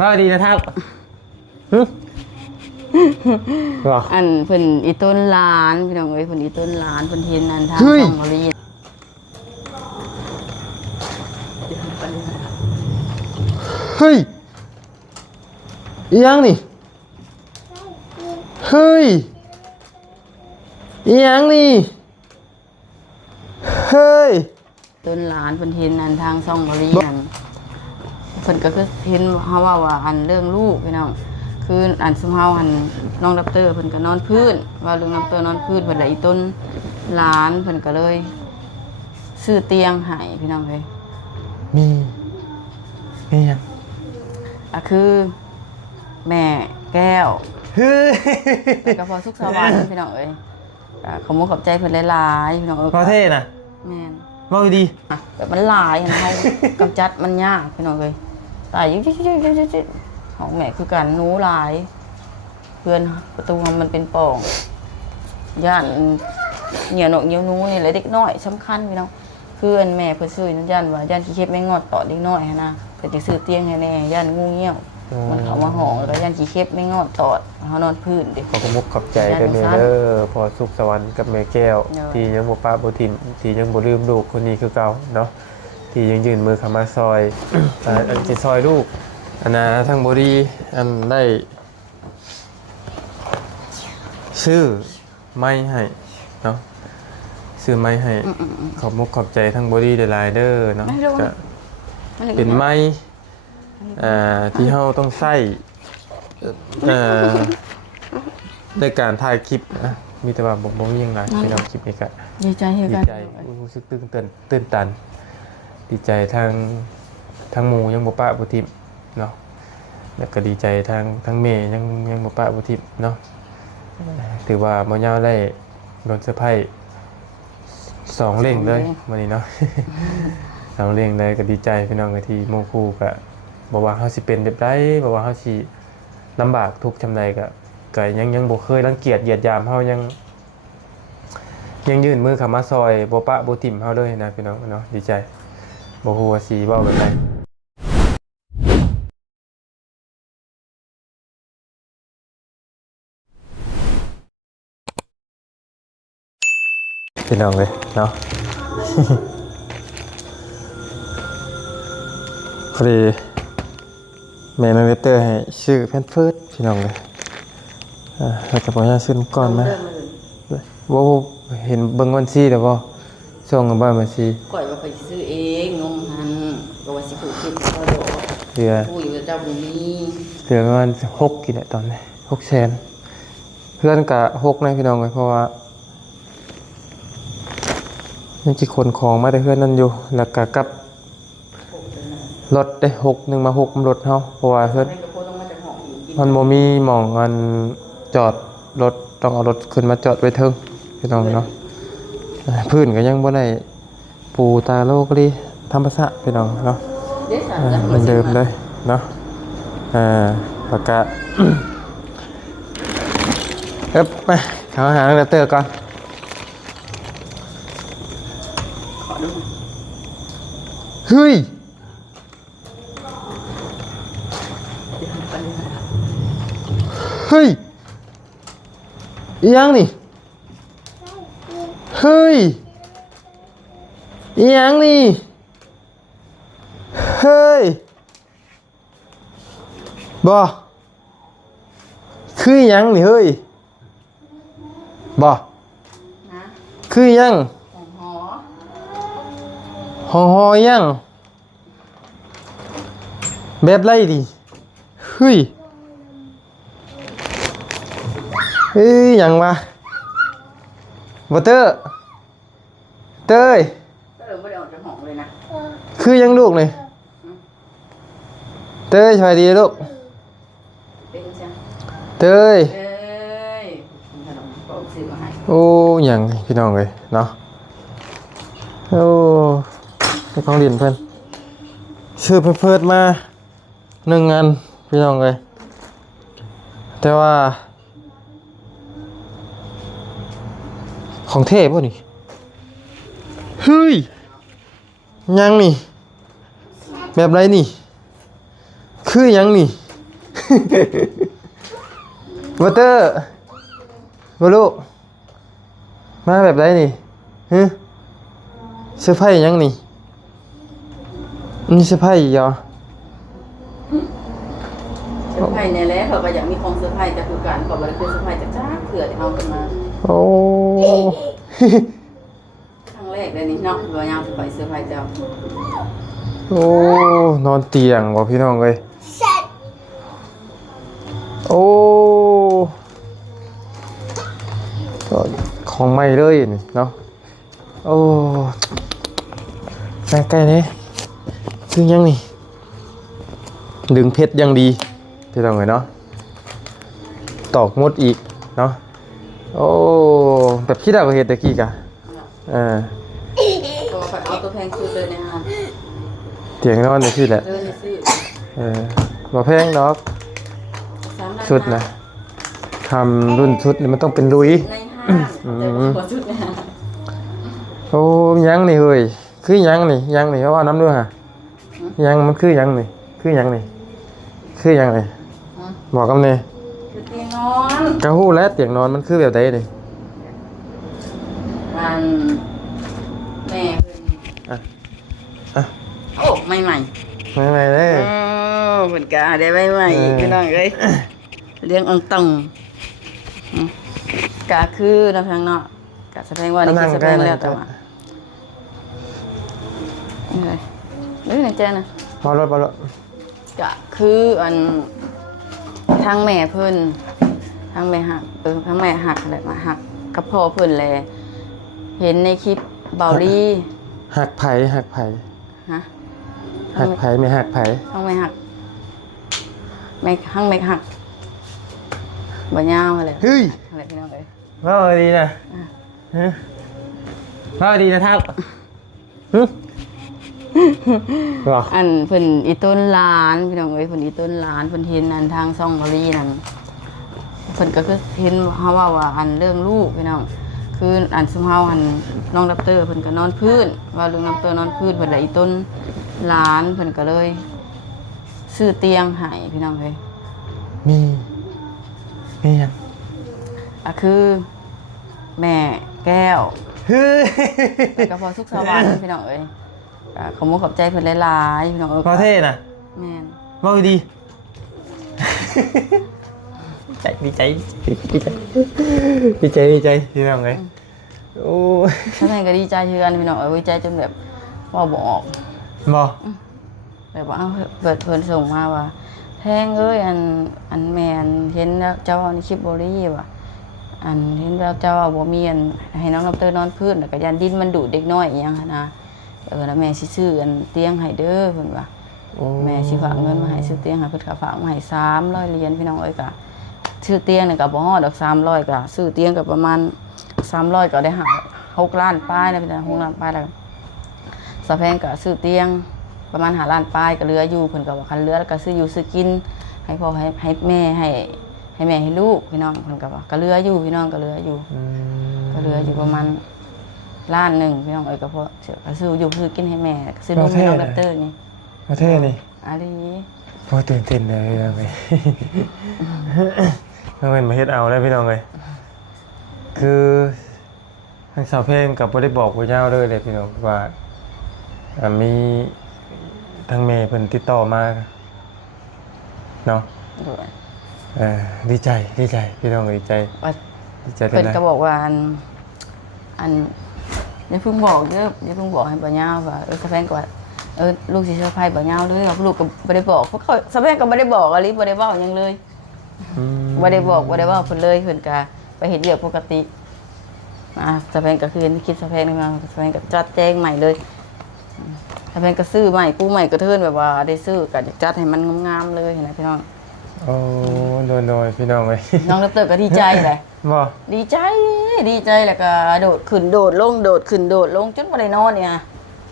ว่าดีนะท่าอันเพิ่นอีต้นล้านพี่น้องเอ้ยเพิ่นอีต้นล้านเพิ่นเห็นอันทางช่องบริษัทเฮ้ยยังนี่เฮ้ยยังนี่เฮ้ยต้นล้านเพิ่นเห็นอันทางช่องบริษัทเพิ่นก็คือเห็นเฮาว่าอันเรื่องลูกพี่น้องคืออันซุมเฮาอันน้องดับเตอร์เพิ่นก็นอนพื้นว่าลุงดับเตอร์นอนพื้นเพิ่นได้อีต้นล้านเพิ่นก็เลยซื้อเตียงให้พี่น้องเอ้ยมียังคือแม่แก้วเฮ้ยแล้วก็พอสุขสวัสดิ์พี่น้องเอ้ยขอบคุณขอบใจเพิ่นหลายๆพี่น้องเอ้ยประเทศน่ะแม่นว่าดีแบบมันหลายเฮากำจัดมันยากพี่น้องเอ้ยตายจิ๊ดของแม่คือการหนูหลายเพื่อนประตูมันเป็นป่องย่านเหนียวหนกเหนียวนูนี่แหละเด็กน้อยสำคัญพี่น้องเพื่อนแม่เพิ่นซื้อนั่นย่านว่าย่านขี้เข็บไม่งอดต่อเด็กน้อยหั่นนะเพิ่นสิซื้อเตียงให้แน่ย่านงูเงี้ยวมันเข้ามาห้องแล้วย่านขี้เข็บไม่งอดตอดเฮานอนพื้นดิขอบคุณขอบใจกันเด้อพอสุขสวรรค์กับแม่แก้วที่ยังบ่ป้าบ่ทิ่มที่ยังบ่ลืมลูกคนนี้คือเก่าเนาะที่ยังยื่นมือเข้ามาซอยอันสิซอยลูกอันน่ะทั้งบ่ดีอันได้ชื่อไม่ให้เนาะซื้อไม้ให้ขอบมุกขอบใจทั้งบอดี้เดลายเดอร์เนาะจะเป็นไม้ที่เราต้องใช้ในการถ่ายคลิปนะมีแต่ว่าบ่มียังไงพี่น้องคลิปนี้ก็ดีใจเฮกันดีใจรู้สึกตื่นตันดีใจทางหมู่ยังบ่ปะบ่ทิมเนาะแล้วก็ดีใจทางเมย์ยังบ่ปะบ่ทิมเนาะถือว่าบ่ยาวได้โดนเซอร์ไพรส์2เร่งเลยวันนี้เนาะ2เร่งเลยก็ดีใจพี่น้องที่โมคูก็บอกว่าเขาสิเป็นแบบไรบอกว่าเขาสิลำบากทุกข์จำใดก็ยังบ่เคยรังเกียจเหยียดหยามเขายังยื่นมือเข้ามาซอยบ่ปะบ่ทิ่มเขาเลยนะพี่น้องเนาะดีใจบ่ฮู้ว่าสิเว้าแบบใดพี่น้องเลยเนาะพอดีแม่น้องเวเตอร์ให้ชื่อแพนเฟิร์สพี่น้องเลยเราจะบอกให้ซื้อน้ำก่อนไหมว่าเห็นเบิ้งวันซีแต่ว่าส่งกับบ้านมาซีก่อยว่าไปซื้อเองนมหันก็ว่าสิผูกคิดก็ดอกเหลือผู้อยู่เจ้าบุญมีเหลือประมาณ6กี่แหละตอนนี้6 แสนเพื่อนกะ6นะพี่น้องเลยเพราะว่ายังกี่คนของมาแต่เพื่อนนั่นอยู่แล้วก็กับรถได้6 มา6รถเฮาเพราะว่าเพื่อนมันโมมีหม่องเงินจอดรถต้องเอารถขึ้นมาจอดไว้เทิงพี่น้องเนาะพื้นก็ยังบ่ได้ปูตาโลกเลยธรรมชาติพี่น้องเนาะเหมือนเดิมเลยเนาะแล้วก็ไปเข้าหานักเตอร์ก่อนเฮ้ยเฮ้ยยังนี่เฮ้ยยังนี่เฮ้ยบ่คือยังนี่เฮ้ยบ่คือยังหอยังแบบไรดิเฮ้ยยังวะบัตเตอร์เต้ยไม่ได้ออกจากห้องเลยนะคือยังลูกเลยเต้ยสวัสดีลูกเต้ยโอ้ยังพี่น้องเลยเนาะโอ้ไปของเรียนเพื่อนชื่อเพิ่มมา1 อันพี่น้องเลยแต่ว่าของเทพวกนี่เฮ้ยยังนี่แบบไรนี่ค คือหยังนี่ วอเตอร์บลูมาแบบไรนี่ฮะเสื้อผ้าหยังนี่นี่เสื้อผ้าอีกเหรอ เซอร์ไพรส์เนี่ยแหละเขาก็อยากมีของเซอร์ไพรส์แต่คือการเขาบ่ได้คือเซอร์ไพรส์จากจ้าเผื่อที่เอากันมา โอ้ ครั้งแรกเลยนี่เนาะบ่ยาวสิไปเซอร์ไพรส์เจ้า โอ้นอนเตียงว่ะพี่น้องเลยโอ้ก็ของใหม่เลยนี่เนาะโอ้ใกล้ๆนี่คือยังนี่ดึงเพชรยังดีพี่น้องเลยเนาะตอกมดอีกเนาะโอ้แบบคิดเอาเห็ดตะกี้กะก็ไปเอาตัวแพงสุดเลยในห้าง เตียงนอนนี่คือแหละ เดินไปซื้อ บ่แพงดอก 3ล้าน ชุดนะทำรุ่นชุดนี่มันต้องเป็นลุย ในห้างแต่ว่าหัวชุดในห้าง โอ้ยังนี่เฮ้ยคือยังนี่ยังนี่เพราะว่าน้ำด้วยฮะยังมันคือยังนี่คือยังนี่คือยังนี่บอกกับนี่ คือเตียงนอน กระหู้และเตียงนอนมันคือแบบใดนี่ อันแม่เพิ่น อ่ะ โอ้ใหม่ ไม่เลย ๆเพิ่นก็ได้ใหม่ๆพี่น้องเอ้ยเลี้ยงอังตังก็คือน้ำแพงเนาะก็แสดงว่านี่คือแสดงแล้วแต่ว่านี่เลยนี่ไหนเจ้นะ พอรถพอรถ ก็คืออันทางแม่เพิ่นทางแม่หักทางแม่หักอะไรมาหักกับพ่อเพิ่นแลเห็นในคลิปเบาลี่ หักไผ่หักไผ่ ฮะ หักไผ่ไม่หักไผ่ ทางแม่หักแม่ทางแม่หักบ่ยาวอะไร เฮ้ย อะไรพี่น้องเอ้ย ว่าดีนะว่าดีนะทักว่า อันเพิ่นอีต้นล้านพี่น้องเอ้ยเพิ่นอีต้นล้านเพิ่นเห็นอันทางซ่องเบาลี่นั่นเพิ่นก็คือเห็นเฮาว่าอันเรื่องลูกพี่น้องคืออันซุมเฮาอันน้องดับเตอร์เพิ่นก็นอนพื้นว่าลุงดับเตอร์นอนพื้นเพิ่นละอีต้นล้านเพิ่นก็เลยซื้อเตียงให้พี่น้องเอ้ย มียัง คือแม่แก้ว เฮ้ย แล้วก็พอสุขสวัสดิ์พี่น้องเอ้ยก็ขอบคุณขอบใจเพิ่นหลายๆพี่น้องเอ้ย มาเท่น่ะ แม่น ว่าดีใจดีใจดีใจดีใจดีใจพี่น้องเลยโอ้ ท่านแม่ก็ดีใจคือกันพี่น้องเอ้ยดีใจจนแบบเว้าบ่ออก บอ แบบว่าเปิดเพิ่นส่งมาว่าแพงเอ้ยอันแม่นเห็นแล้วเจ้าในคลิปบ่รีว่าอันเห็นแล้วเจ้าบ่มีอันให้น้องน้ำเตอร์นอนพื้นแล้วก็ยันดินมันดูดเด็กน้อยอีหยังหั้นนะแล้วแม่สิซื้ออันเตียงให้เด้อเพิ่นว่า แม่สิฝากเงินมาให้ซื้อเตียงให้เพิ่นก็ฝากมาให้300เหรียญพี่น้องเอ้ยก็ซื้อเตียงนี่ก็บ่ฮอดดอก300ก็ซื้อเตียงก็ประมาณ300ก็ได้6ล้านปลายนะพี่น้อง6ล้านปลายแล้วสะแพงก็ซื้อเตียงประมาณ5ล้านปลายก็เหลืออยู่เพิ่นก็ว่าคันเหลือแล้วก็ซื้ออยู่ซื้อกินให้พ่อให้แม่ให้แม่ให้ลูกพี่น้องเพิ่นก็ว่าก็เหลืออยู่พี่น้องก็เหลืออยู่ก็เหลืออยู่ประมาณล้านหนึ่งพี่น้องเอ้ยก็พอก็ซื้ออยู่ซื้อกินให้แม่ก็ซื้อนมให้น้องดับเตอร์นี่ มาเท่นี่ อาลี พอตื่นเต้นเลยพี่น้องเลยน้องเป็นมาเฮ็ดเอาได้พี่น้องเลยคือทางสาวเพลงกับบ่ได้บอกว่าเจ้าเลยพี่น้องว่ามีทางเมย์เพิ่นติดต่อมาเนาะ ด้วย ดีใจพี่น้องดีใจดีใจ เพิ่น นะ ก็บอกว่าอันอย่าเพิ่งบอกเด้ออย่าเพิ่งบอกให้บ่ยาวว่าสะแพงก็ว่าลูกสิเซอร์ไพรส์บ่ยาวเลยว่าลูกก็บ่ได้บอกเพราะเขาสะแพงก็บ่ได้บอกอะไรบ่ได้เว้าหยังเลยบ่ได้บอกบ่ได้เว้าเพิ่นเลยเพิ่นก็ไปเฮ็ดเรื่องปกติสะแพงก็คือคิดสะแพงมาสะแพงก็จัดแจงใหม่เลยสะแพงก็ซื้อใหม่กู้ใหม่ก็เทินแบบว่าได้ซื้อก็จัดให้มันงามๆเลยเห็นไหมพี่น้อง โอ้โดนพี่น้องเลย น้องดรก็ดีใจแหละ บ่ ดีใจแล้วก็โดดขึ้นโดดลงโดดขึ้นโดดลงจนบ่ได้นอนเนี่ย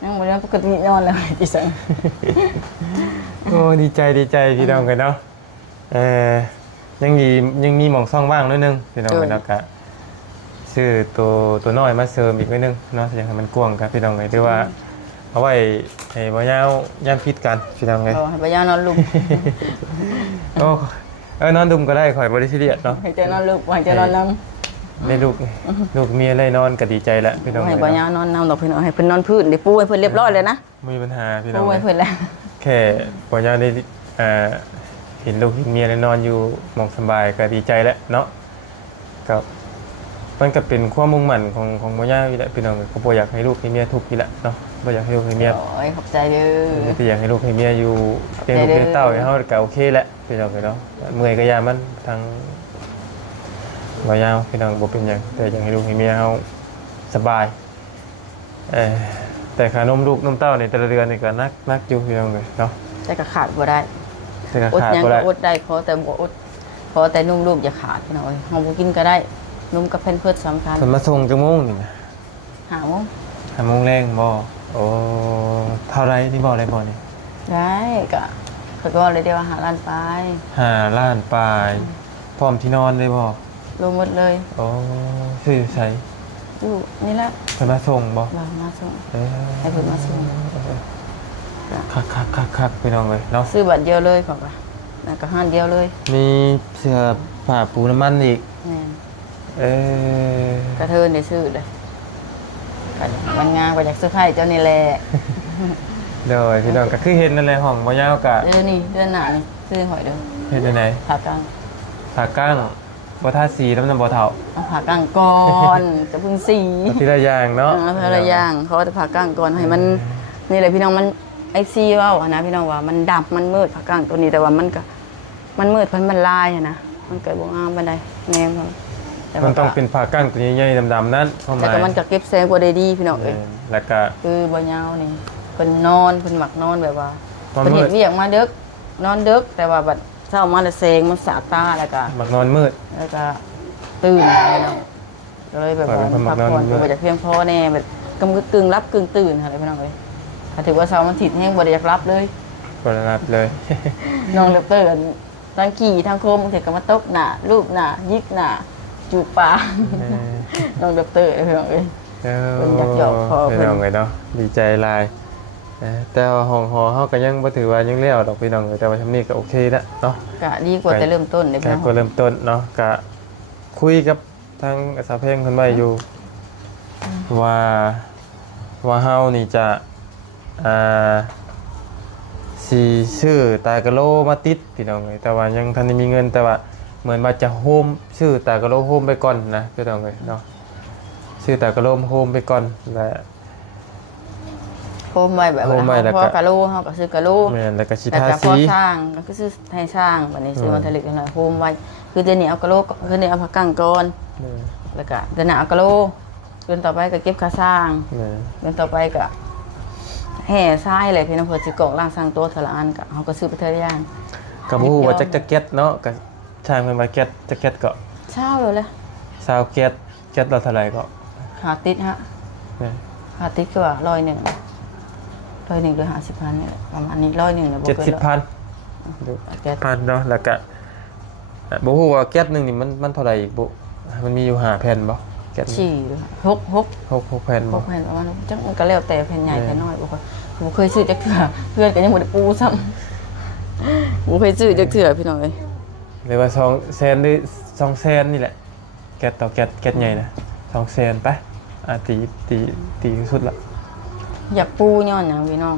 ยังบ่ได้ปกตินอนแล้วดิฉัน โอ้ดีใจพี่น้องกันเนาะยังมีหม่องซ่องว่างนิดนึงพี่น้องกันแล้วก็ซื้อตัวน้อยมาเสริมอีกนิดนึงเนาะอยากให้มันกว้างครับพี่น้องเลยด้วยว่า เอาไว้ให้บ่ยาวย่านพิษกันพี่น้องเอ้ย เอาให้บ่ยาวนอนลุม โอ้นอนดุมก็ได้ข่อยบ่ได้ซีเรียสเนาะ ให้เจะนอนลุมให้เจะนอนนํ ได้ลูกเมียได้นอนก็ดีใจแล้วพี่น้อง ให้ เอ้ย บ่ยาวนอนนํดอกพี่น้องให้เพิ่นนอนพื้นได้ปูให้เพิ่นเรียบร้อยเลยนะ มีปัญหาพี่น้อง ปูให้ เอ้ย เพิ่นแล้ว แค่บ่ยาวได้เห็นลูกเห็นเมียได้นอนอยู่หมองสบายก็ดีใจแล้วเนาะก็มันก็เป็นความมุ่งมั่นของบ่ยาวอยู่แล้วพี่น้องก็บ่อยากให้ลูกให้เมียทุกข์นี่แหละเนาะบ่อยากให้ลูกให้เมีย โอ้ยขอบใจเด้อ ก็อยากให้ลูกให้เมียอยู่เลี้ยงลูกเลี้ยงเต้าให้เฮาก็โอเคแหละพี่น้องเนาะเมื่อยก็ยามันทางบ่ยาวพี่น้องบ่เป็นหยังแต่อยากให้ลูกให้เมียเฮาสบายแต่ค่านมลูกนมเต้าในแต่ละเดือนนี่ก็นักอยู่พี่น้องเลยเนาะ แต่ก็ขาดบ่ได้ แต่ก็ อด ขาด ยัง บ่ ก็ ได้ อดได้ขอแต่บ่อดขอแต่นุ่มลูกอย่าขาดพี่น้องเอ้ยเฮาบ่กินก็ได้นุ่มกับแพนเพิร์สสำคัญ เพิ่นมาส่งจังโมงนี่นะ หาโมง 5โมงแรงบ่โอ้เท่าไรนี่บ่ได้บ่นี่ ได้ก็เลยเดียวว่าหาร้านไป 5ล้านปลายพร้อมที่นอนเลยบ่ รวมหมดเลย โอ้ชื่อไส อยู่นี่แหละ เพิ่นมาส่งบ่ วางมาส่ง เอ้ย ให้เพิ่นมาส่ง คักพี่น้องเลยเนาะ ซื้อบัตรเดียวเลยขอบว่าแล้วก็ห้านเดียวเลย มีเสื้อผ้าปูน้ำมันอีก แม่น เออก ระเทินได้ซื้อเลยก็มันงานไปจากซื้อไผ่เจ้านี่แหละ เดี๋ยวพี่น้องก็คือเห็นนั่นแหละห้องบ่ยาวกะ เดือนนี้เดือนหน้านี่ซื้อหอยเด้อ เห็นจังได๋ ผ่ากลาง ผ่าก้างบ่ทาสีน้ำบ่เฒ่า เอาผ่ากลางก่อนจะเพึ่งสี เอาทีละอย่างเนาะ เอาแต่ละอย่างเขาจะผ่ากลางก่อนให้มันนี่แหละพี่น้องมันไอซีว่าอะนะพี่น้องว่ามันดำมันมืดผ่ากลางตัวนี้แต่ว่ามันก็มันมืดเพราะมันลายอะนะมันเกิดบ่งามปานใดแม่นบ่แต่ว่า มันต้องเป็นผ่าก้างตัวใหญ่ๆดำๆนั้นเข้า แต่ มา ก็มันก็เก็บแสงกว่าได้ดีพี่น้องเอ้ย แล้วก็ คือบ่ยาวนี่เพิ่นนอนเพิ่นมักนอนแบบว่า ตอน เพิ่น มื เฮ็ ด ดเวียกมาดึกนอนดึกแต่ว่าบัดเช้ามาแล้วแสงมันสาดตาแล้วก็ มักนอนมืด ตื่นพี่น้องก็เลยแบบว่า ปล่อยเป็นคนมั พั ก ก นอน ผ่อน ด้วย บ่อยากเพียงพอแน่แบบกึ่งรับกึ่งตื่นอะไรพี่น้องเอ้ยถ้าถือว่าเช้ามันถิดแห้งบ่ได้อยากรับเลย บ่ได้รับเลย น้องเด็กเตือนทั้งขี่ทั้งโคมเถียก็มาตบหน้ารูปหน้ายิกหน้าจูบปาก เออ น้องเด็กเตือนพี่น้องเอ้ย เอ เพิ่นอยากหยอกคอเพิ่น พี่น้องเลยเนาะดีใจหลายแต่ว่าห้องหอเฮาก็ยังบ่ถือว่ายังแล้วดอกพี่น้องเลยแต่ว่าทำนี้ก็โอเคแล้วเนาะ ก็ดีกว่าแต่เริ่มต้นเด้พี่ แค่ น้อง ก็เริ่มต้นเนาะก็คุยกับทางสาวเพลงคนใหม่อยู่ว่าเฮานี่จะสีชื่อตากะโลมาติดพี่น้องเลยแต่ว่ายังทันได้มีเงินแต่ว่าเหมือนว่าจะโฮมชื่อตากะโลโฮมไปก่อนนะพี่น้องเลยเนาะชื่อตากะโลโฮมไปก่อนและ โคมไว้แบบ โคมไว้แล้วก็ พอกะโลเฮาก็ซื้อกะโล แม่นแล้วก็สิ แต่ ทา ก็พ สี อสร้างก็คือซื้อให้สร้างบัดนี้ซื้อมาทะลึกหน่อยโคมไว้คือเดี๋ยวนี้เอากะโลคือเดี๋ยวเอาผักกังก่อน แม่ แล้วก็เดือนหน้าเอากะโลเดือนต่อไปก็เก็บค่าสร้าง แม่ เดือนต่อไปก็แห่ทรายเลยพี่น้องเพื่อสิกรอกล่างสร้างตัวเทอละอันก็เขาก็ซื้อไปเทอละอย่าง ก็บ่ฮู้ว่าจักจะเก็ตเนาะก็ช่างเพิ่นว่าเก็ตจะเก็ตก็ เช่าอยู่เลย 20เก็ตละเท่าไหร่ก็ ขาติดฮะ แม่ ขาติดก็ว่า100หรือ50,000นี่แหละประมาณนี้100เนี่ยบ่เกิน 70,000ดู แก๊ส พันเนาะแล้วก็บ่ฮู้ว่าแก๊สหนึงนี่มันเท่าไหร่อีกบ่มันมีอยู่5แผ่นบ่แก๊ส 4หรือ6 6แผ่นบ่ แผ่นประมาณนั้นจังมันก็แล้วแต่แผ่นใหญ่แผ่นน้อยบ่เคยซื้อจักเทื่อเพื่อนก็ยังบ่ได้ปูซ้ำบ่เคยซื้อจักเทื่อพี่น้องเอ้ย เรียกว่า2แสนหรือ2แสนนี่แหละแก๊สต่อแก๊สใหญ่นะ2แสนไปตีสุดละ อยากปูย้อนหยังพี่น้อง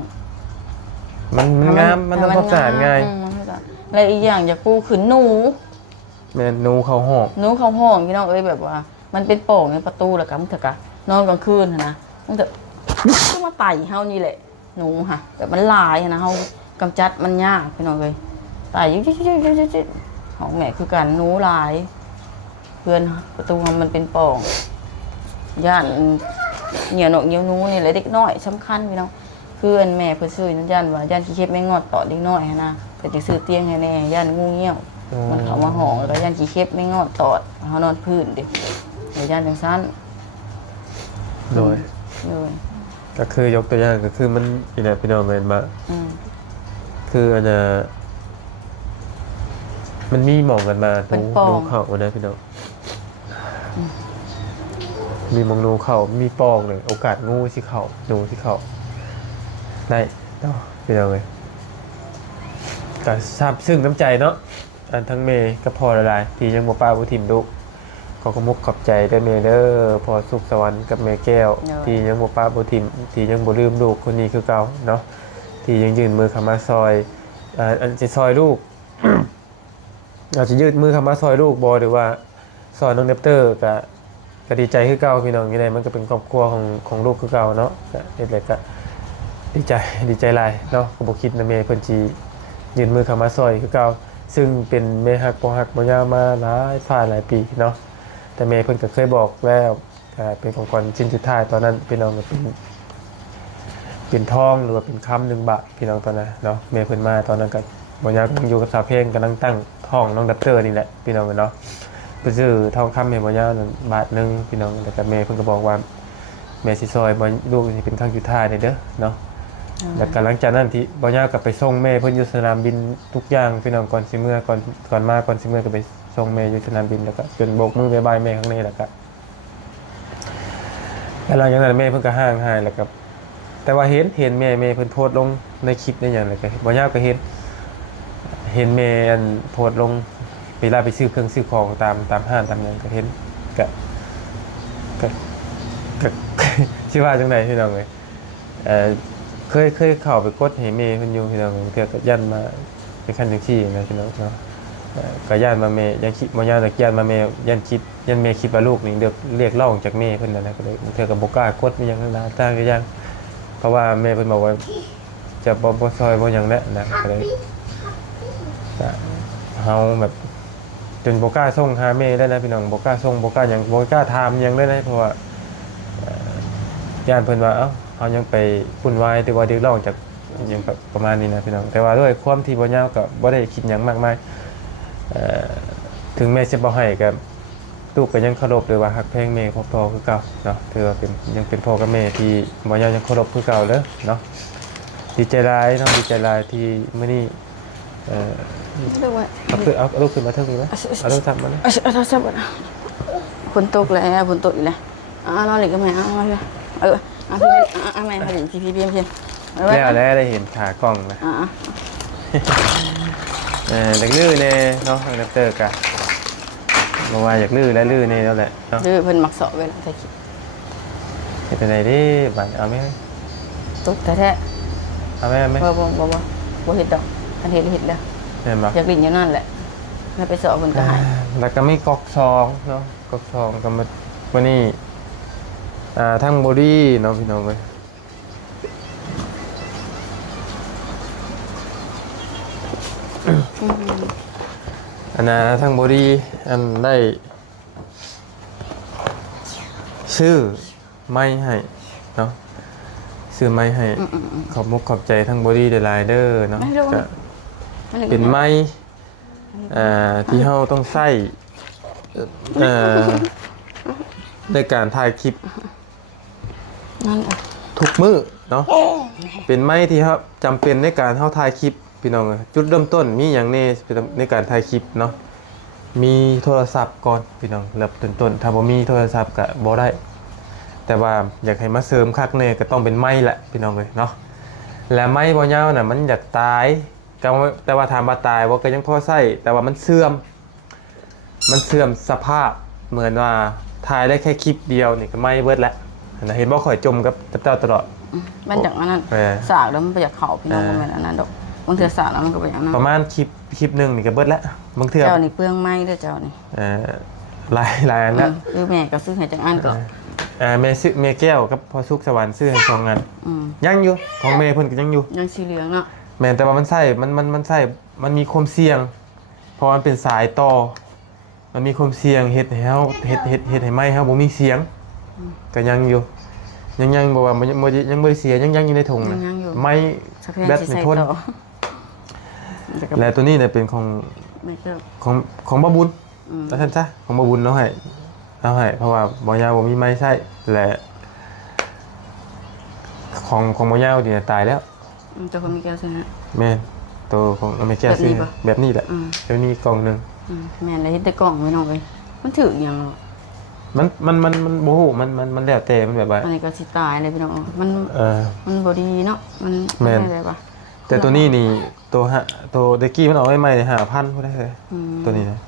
มันงามมันทำความสะอาดง่าย มันก็และอีกอย่างอยากปูขืนหนู แม่นหนูเข้าห้อง หนูเข้าห้องพี่น้องเอ้ยแบบว่า มันเป็นโป่งในประตูแล้วก็มันเถอะกะนอนกลางคืนนะมันเถอะก็มาไต่เฮานี่แหละหนูค่ะแบบมันหลายนะเฮากำจัดมันยากพี่น้องเอ้ยไต่ยิ่งของแม่คือกันหนูหลาย เพื่อนประตูมันเป็นโป่งย่านเหนียวหนกเหนียวหนูนี่แหละเด็กน้อยสำคัญพี่น้องเพื่อนแม่เพิ่นซื้อนั่นย่านว่าย่านขี้เข็บไม่งอดต่อเด็กน้อยหั้นนะแต่จะซื้อเตียงให้แน่ย่านงูเงี้ยว มันเข้ามาห้องแล้วก็ย่านขี้เข็บไม่งอดตอดเฮานอนพื้นดิเดี๋ยวย่านจังซั่น โดย เลย ก็คือยกตัวอย่างก็คือมันนี่แหละพี่น้องแม่นบ่ อืม คืออันน่ะมันมีหมองกันมาดูเข่านะพี่น้องมีหมองนูเข่ามีปองเลยโอกาสงูสิเข่าหนูสิเข่า ได้เนาะพี่น้องเลยก็ซาบซึ้งน้ำใจเนาะอันทั้งเมย์ก็พอละลายที่ยังบ่ป้าบ่ทิมดุขอกมุกขอบใจเด้อเมย์เด้อพอสุขสวรรค์กับเมย์แก้วที่ยังบ่ป้าบ่ทิมที่ยังบ่ลืมลูกคนนี้คือเก่าเนาะที่ยังยื่นมือเข้ามาซอยอันจะซอยลูก อาจจะยืดมือเข้ามาซอยลูกบ่หรือว่าซอยน้องเนปเตอร์ก็ดีใจคือเก่าพี่น้องยังไงมันก็เป็นครอบครัวของลูกคือเก่าเนาะก็เฮ็ดแล้วก็ดีใจหลายเนาะก็บ่คิดนะเมย์เพิ่นสิยืนมือเข้ามาซอยคือเก่าซึ่งเป็นแม่ฮักบ่ยาวมาหลายปีเนาะแต่แม่เพิ่นก็เคยบอกแล้วก็เป็นของขวัญชิ้นสุดท้ายตอนนั้นพี่น้องก็เป็นทองหรือว่าเป็นคำ1 บาทพี่น้องตอนนั้นเนาะแม่เพิ่นมาตอนนั้นก็บ่ยาวกำลังอยู่กับสาวเพลงกำลังตั้งท้องน้องดัตเตอร์นี่แหละพี่น้องเนาะไปซื้อทองคำให้บ่ยาวนั่นบาทนึงพี่น้องแล้วก็แม่เพิ่นก็บอกว่าแม่สิซอยบ่ลูกสิเป็นครั้งสุดท้ายเด้อเนาะแล้วก็หลังจากนั้นที่บ่ยาวก็ไปส่งแม่เพิ่นอยู่สนามบินทุกอย่างพี่น้องก่อนสิเมื่อก่อนสิเมื่อก็ไปส่งแม่อยู่สนามบินแล้วก็จนโบกมือบ๊ายบายแม่ข้างในแล้วก็หลังจากนั้นแม่เพิ่นก็ห่างหายแล้วก็แต่ว่าเห็นแม่เพิ่นโพสต์ลงในคลิปในหยังแล้วก็บ่ยาวก็เห็นแม่อันโพสต์ลงเวลาไปซื้อเครื่องซื้อของตามห้างตามหยังก็เห็นก็ชื่อว่าจังได๋พี่น้องเอ้ยเคยเข้าไปกดให้แม่เพิ่นอยู่พี่น้องเทื่อก็ยันมาเป็นขั้นจังซี่นะพี่น้องเนาะก็ย่านมาแม่ยังคิดบ่ยาวแต่ย่านมาแม่ยันแม่คิดว่าลูกนี่เรียกร้องจากแม่เพิ่นนั่นแหละก็เลยเทื่อก็บ่กล้ากดมีหยังนั่นล่ะจ้างก็ยังเพราะว่าแม่เพิ่นบอกว่าจะบ่ซอยบ่หยังแล้วนะก็เลยก็เฮาแบบจนบ่กล้าส่งหาแม่ได้นะพี่น้องบ่กล้าส่งบ่กล้าหยังบ่กล้าถามหยังเลยนะเพราะว่าย่านเพิ่นว่าเอ้าเฮายังไปวุ่นวายแต่ว่าเรียกร้องจากหยังประมาณนี้นะพี่น้องแต่ว่าด้วยความที่บ่ยาวก็บ่ได้คิดหยังมากมายถึงแม่จะบ่ให้ก็ลูกก็ยังเคารพหรือว่าฮักแพงแม่พอๆคือเก่าเนาะถือว่ายังเป็นพ่อกับแม่ที่บ่ยาวยังเคารพคือเก่าเด้อเนาะดีใจหลายเนาะดีใจหลายที่มื้อนี้เอาลูกขึ้นมาเท่านี้ไหมเอาลูกทำมาเลยเอาซับนะฝนตกแล้วฝนตกอีกแล้วนอนหลีกก็ไม่เอาเลยเอาไม่มาถึงพี่แล้วได้เห็นขากล้องนะอยากลื้อเน่เนาะนักเตอร์กะมาว่าอยากลื้อและลื้อเน่แล้วแหละเนาะลื้อเพิ่นมักเสาะเวลาใส่ขี้เป็นไงดิบัดเอาไหมตกแท้เอาไหมบ่เห็ดดอกอันเห็ดแล้วอยากลิ้นอยู่นั่นแหละแล้วไปเสาะเพิ่นก็หายแล้วก็มีก๊อกซองเนาะก๊อกซองก็มาวันนี้ทั้งบอดี้เนาะพี่น้องเลยอันนั้นทั้งบอดี้อันได้ชื่อไม่ให้เนาะซื้อไม้ให้ขอบมุกขอบใจทั้งบอดี้เดลายเดอร์เนาะเป็นไม้ที่เราต้องใช้ในการถ่ายคลิปทุกมื้อเนาะเป็นไม้ที่เราจำเป็นในการเราถ่ายคลิปพี่น้องจุดเริ่มต้นมีอย่างในการถ่ายคลิปเนาะมีโทรศัพท์ก่อนพี่น้องเริ่มต้นถ้าบ่มีโทรศัพท์ก็บ่ได้แต่ว่าอยากให้มาเสริมคักแน่ก็ต้องเป็นไม้แหละพี่น้องเลยเนาะและไม้บ่ยาวน่ะมันอยากตายแต่ว่าถามว่าตายบ่ก็ยังพอใช้แต่ว่ามันเสื่อมสภาพเหมือนว่าถ่ายได้แค่คลิปเดียวนี่ก็ไม้เบิดแล้วเห็นบ่ข่อยจมกับเจ้าตลอดมันจากนั้นสากแล้วมันไปจากเขาพี่น้องบ่แม่นอันนั้นดอกบางเทื่อสากแล้วมันก็ไปอย่างนั้นประมาณคลิปนึงนี่ก็เบิดแล้วบางเทื่อเจ้านี่เปลืองไม้เด้อเจ้านี่หลายอันแล้วคือแม่ก็ซื้อให้จังอันก็แม่แก้วกับพ่อสุขสวรรค์ซื้อให้2อันยังอยู่ของแม่เพิ่นก็ยังอยู่ยังสีเหลืองเนาะแม่แต่ว่ามันใส่มันมีความเสี่ยงเพราะมันเป็นสายต่อมันมีความเสี่ยงเฮ็ดให้เฮาเฮ็ดให้ไม้เฮาบ่มีเสียงก็ยังอยู่ยังบ่ว่ายังบ่ได้เสียยังอยู่ในถุงนะไม้แบตไม่ทนและตัวนี้เนี่ยเป็นของบ่บุญแล้วท่านซะของบ่บุญเนาะให้เพราะว่าบ่ยาวบ่มีไม้ใช้และของบ่ยาวนี่ตายแล้วตัวของมีแก้วซื้อฮะแม่นตัวของมีแก้วซื้อแบบนี้แหละเดี๋ยวนี้กล่องนึงแม่นแล้วเฮ็ดแต่กล่องไว้น้องเอ้ยมันถือหยัง มันโมโหมันแล้วแต่มันแบบว่า อันนี้ก็สิตายเลยพี่น้องมัน เออ มันบ่ดีเนาะมัน แม่น ได้ปะ แต่ตัวนี้นี่ตัวเดกกี้มันออกใหม่ๆ5,000ก็ได้เลย อืม ตัวนี้นะ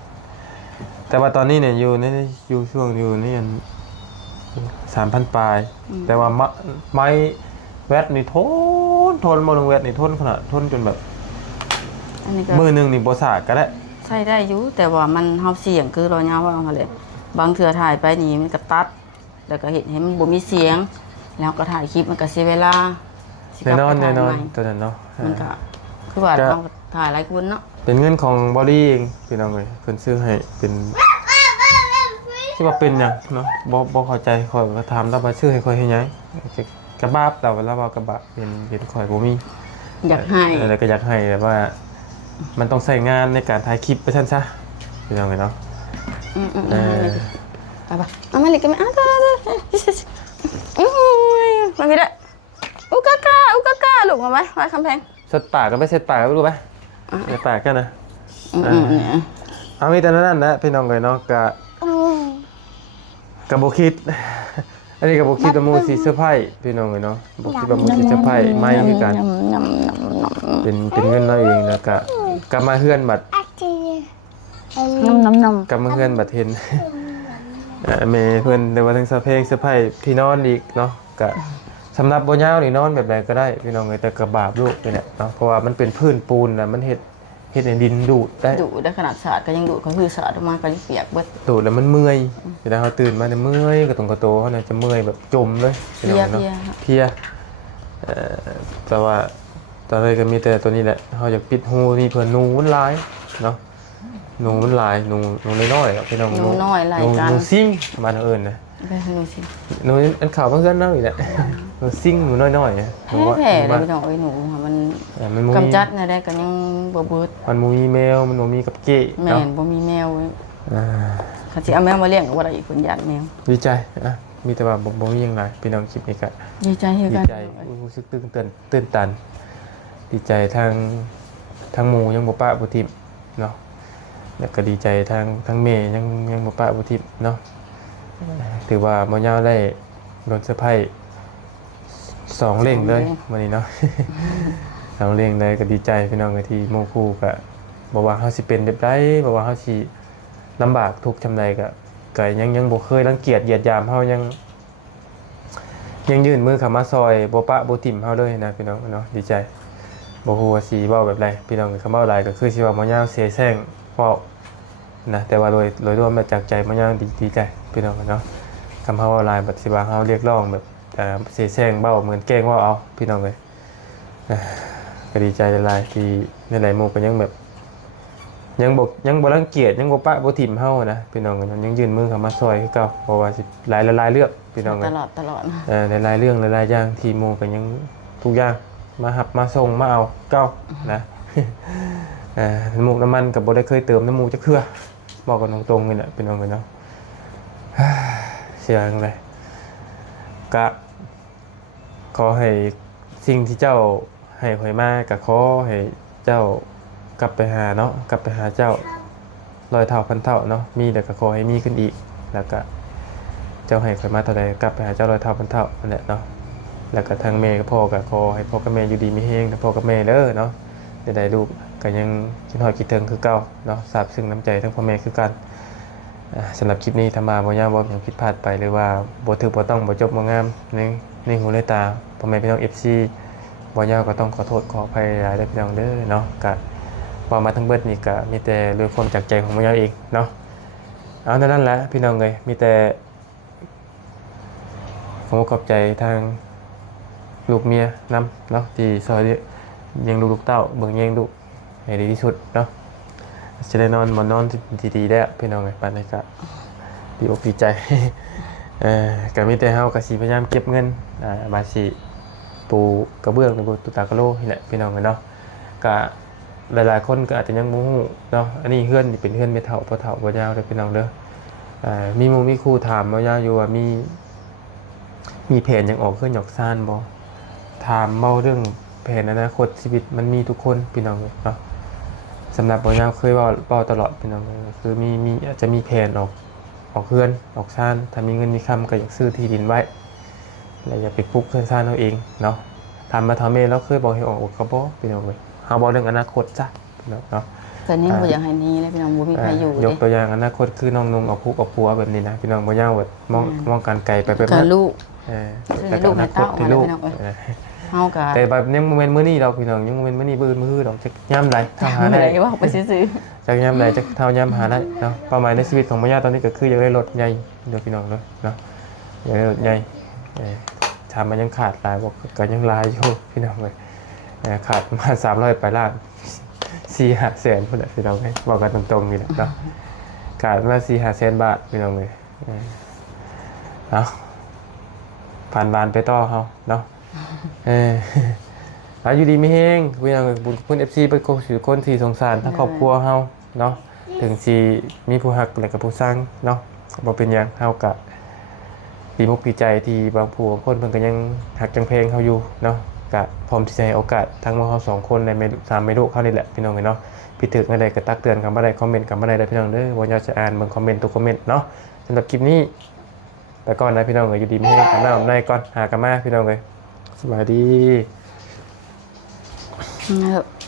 แต่ว่าตอนนี้เนี่ยอยู่ช่วงอยู่นี่3,000ปลายแต่ว่าไม้แวดนี่ทนโมนแวดนี่ทนขนาดทนจนแบบ อันนี้ก็ มือหนึงนี่บ่สากก็ได้ ใช้ได้อยู่แต่ว่ามันเฮาเสียงคือเราย่าว่าเอาหั่นแหละบางเทื่อถ่ายไปนี่มันก็ตัดแล้วก็เห็นมันบ่มีเสียง แล้วก็ถ่ายคลิปมันก็เสียเวลาสิก แน่ ลับ นอน ไป แน่นอน ถ่ายใหม่ ตัวนั้นเนาะ มันก็คือว่าเราถ่ายหลายคนเนาะ เป็นเงินของบอดี้เองพี่น้องเลยเพิ่นซื้อให้เป็นที่ว่าเป็นหยังเนาะบ่เข้าใจข่อยก็ถามแล้วว่าซื้อให้ข่อยเฮ็ดหยังกระบาบแต่ว่าแล้วว่ากระบะเห็นข่อยบ่มี อยากให้ แล้วก็อยากให้แบบว่า มันต้องใช้งานในการถ่ายคลิปไปซั่นซะพี่น้องเลยเนาะ ไปปะเอามาเลยกันไหมอ้าวมาพี่ละอุกากาลูกมาไหมมาคำแพง เสร็จปากก็ไปเสร็จปากก็รู้ไหมเสร็จปากกันนะ เนี่ย เอามีแต่นั้นนะพี่น้องเลยเนาะกะบ่คิด อันนี้กะบ่คิดว่าหมู่สิเซอร์ไพรส์พี่น้องเลยเนาะบ่คิดว่าหมู่สิเซอร์ไพรส์ไม่คือกันเป็นเงินเราเองแล้วก็กลับมาเฮือนบัด น้ำ กลับมาเฮือนบัดเห็น เมย์เพิ่นได้ว่าทั้งสะเพลงเซอร์ไพรส์ที่นอนอีกเนาะก็สำหรับบ่ยาวนี่นอนแบบใดก็ได้พี่น้องเอ้ยแต่กระบาบลูกนี่แหละเนาะเพราะว่ามันเป็นพื้นปูนน่ะมันเฮ็ดให้ดินดูดได้ ดุได้ขนาดสาดก็ยังดุก็คือสาดออกมาก็เปียกเบิด ดูดแล้วมันเมื่อยเวลาเราตื่นมาเนี่ยเมื่อยกระตรงกระโตเขาเนี่ยจะเมื่อยแบบจมเลยพี่น้องเนาะเพลียแต่ว่าตอนนี้ก็มีแต่ตัวนี้แหละเขาอยากปิดหูนี่เพื่อหนูมันหลายเนาะหนูมันหลายหนูน้อยๆอะพี่น้อง หนูน้อยรายการ หนูซิ่งมาทางอื่นนะ ไปหนูสิ หนูอันข่าวเพื่อนเล่าอีกแหละหนูซิ่งหนูน้อยๆนะหนูว่า แผลเลยพี่น้องเอ้ยหนูมัน มันมู กำจัดนะได้ก็ยังบ่เบิด มันมูมีแมวมันมูมีกับเก้ แม่ เนาะ นบ่มีแมวเว้ย อ่า เขาสิเอาแมวมาเลี้ยงก็บ่ได้อีกคนญาติแมว ดีใจอ่ะมีแต่ว่าบ่มีหยังไงพี่น้องคลิปนี้ก็ ดีใจคือ ดี กัน ใจรู้สึกตื่นตันดีใจทางหมูยังบ่ปะบ่ทิมเนาะแล้วก็ดีใจทางเมย์ยังบ่ปะบ่ทิมเนาะถือว่าบ่ยาวได้โดนเซอร์ไพรส์2เร่งเลยมื้อนี้เนาะ 2เร่งเลยก็ดีใจพี่น้องที่หมู่คู่ก็บ่ว่าเฮาสิเป็นแบบใดบ่ว่าเฮาสิลำบากทุกข์จำใดก็ยังบ่เคยรังเกียจเหยียดหยามเฮายังยื่นมือเข้ามาซอยบ่ปะบ่ทิ่มเฮาเลยนะพี่น้องเนาะดีใจบ่ฮู้ว่าสิเว้าแบบใดพี่น้องคำเว้าหลายก็คือสิว่าบ่ยาวเสียแซงเว้านะแต่ว่าโดยรวมมาจากใจบ่ยาวดีใจพี่น้องเนาะคำเฮาเว้าหลายบัดสิว่าเฮาเรียกร้องแบบเสียแซงเว้าเหมือนแกล้งเว้าเอาพี่น้องเอ้ยก็ดีใจหลายที่ในหลายหมู่ก็ยังแบบยังบ่รังเกียจยังบ่ปะบ่ทิ่มเฮานะพี่น้องก็ยังยื่นมือเข้ามาซอยคือเก่าเพราะว่าสิหลายเรื่องพี่น้อง ต เอ้ย ลอด หลายๆเรื่องหลายๆอย่างทีโมก็ยังทุกอย่างมาหับมาส่งมาเอาเก้านะ น้ำมูกน้ำมันกับโบได้เคยเติมน้ำมูกจะเครือบอกกันตรงๆเลยนะเป็นเอาไงเนาะ เสียงเลยก็ขอให้สิ่งที่เจ้าให้ข่อยมาก็ขอให้เจ้ากลับไปหาเนาะกลับไปหาเจ้าร้อยเท่าพันเท่าเนาะมีแต่ก็ขอให้มีขึ้นอีกแล้วก็เจ้าให้ข่อยมาเท่าใดกลับไปหาเจ้าร้อยเท่าพันเท่านั่นแหละเนาะแล้วก็ทางแม่กับพ่อก็ขอให้พ่อกับแม่อยู่ดีมีเฮงนะพ่อกับแม่เด้อเนาะได้ลูกก็ยังคิดฮอดคิดถึงคือเก่าเนาะซาบซึ้งน้ำใจทั้งพ่อแม่คือกันสำหรับคลิปนี้ทำมาบ่ยาวบ่อย่างผิดพลาดไปหรือว่าบ่ถูกบ่ต้องบ่จบบ่งามในหูในตาพ่อแม่พี่น้อง FC บ่ยาวก็ต้องขอโทษขออภัยหลายเด้อพี่น้องเด้อเนาะก็ว่ามาทั้งเบิดนี่ก็มีแต่ด้วยความจากใจของบ่ยาวเองเนาะเอาเท่านั้นแหละพี่น้องเอ้ยมีแต่ผมขอบใจทางลูกเมียนำเนาะที่ซอยเลี้ยงลูกเต้าเบิ่งแยงลูกให้ดีที่สุดเนาะจะได้นอนนอนดีๆได้พี่น้องไงปานนี้ก็ดีอกดีใจ ก็มีแต่เฮาก็สิพยายามเก็บเงินบาสิปูกระเบื้องหรือปูตุตากะโลนี่แหละพี่น้องเนาะก็หลายๆคนก็อาจจะยังบ่ฮู้เนาะอันนี้เฮือนนี่เป็นเฮือนแม่เฒ่าพ่อเฒ่าบ่ยาวเด้อพี่น้องเด้อมีหมู่มีครูถามบ่ยาวอยู่ว่ามีแผนหยังออกคือหยอกซ่านบ่ถามเมาเรื่องแผนอนาคตชีวิตมันมีทุกคนพี่น้องเนาะสำหรับบ่ยาวเคยเว้าตลอดพี่น้องคือมีอาจจะมีแผนออก ออกเฮือนออกชานถ้ามีเงินมีคำก็อยากซื้อที่ดินไว้แล้วอย่าไปปลูกเฮือนชานเอาเองเนาะทำมาทำเองแล้วเคยบอกให้ออกก็บ่พี่น้องเว้ยเฮาบ่เรื่องอนาคตจ้ะพี่น้องเนาะ เพิ่นนี่บ่อยากให้หนี้แล้วพี่น้องบ่มีใครอยู่ ย เด้ กตัวอย่างอนาคตคือน้องนุ่งเอาคุกเอาผัวแบบนี้นะพี่น้องบ่ย่างแบบมองการไกลไปแบบ กับ นั้น ลูก เออ ซึ่ง แต่ ลู ก็ ก อ ให้ นาคต เต้า ที่ลูก มาแล้วพี่น้อง เออ เฮาก็ แต่แบบยังโมเมนต์มื้อนี้เราพี่น้องยังโมเมนต์มื้อนี้มื้อดอกจักย่ำไรเท่าหาได้ ได้ว่าไปซื้อ จักย่ำไรจักเท่าย่ำหาได้เนาะเป้าหมายในชีวิตของบ่ย่าตอนนี้ก็คืออยากได้รถใหญ่เด้อพี่น้องเนาะอยากได้รถใหญ่ถามมันยังขาดหลายบอกก็ยังหลายอยู่พี่น้องเลยขาดประมาณ300ไปล้าน4-5แสนพุ่นน่ะพี่น้องเอ้ยบอกกันตรงๆนี่แหละเนาะขาดมา4-5แสนบาทพี่น้องเลยเนาะผ่านบานไปต่อเฮาเนาะอยู่ดีไม่แห้งพี่น้องบุญคุณ FC เป็นคนที่สงสารทั้งครอบครัวเฮาเนาะถึงสิมีผู้ฮักและก็ผู้สร้างเนาะบ่เป็นหยังเฮาก็ดีมุกดีใจที่บางผู้บางคนเพิ่นก็ยังฮักจังเพลงเฮาอยู่เนาะก็พร้อมที่จะให้โอกาสทั้งเฮา2คนใน3ไม่รู้เขานี่แหละพี่น้องเอ้ยเนาะพี่ถึกอะไรก็ตักเตือนกันบ่ได้คอมเมนต์กันบ่ได้เด้อพี่น้องเด้อบ่อยากจะอ่านเบิ่งคอมเมนต์ทุกคอมเมนต์เนาะสำหรับคลิปนี้ไปก่อนนะพี่น้องเอ้ยอยู่ดีไม่แห้งอาบน้ำในก่อนหากันมาพี่น้องเอ้ยสวัสดี ๆ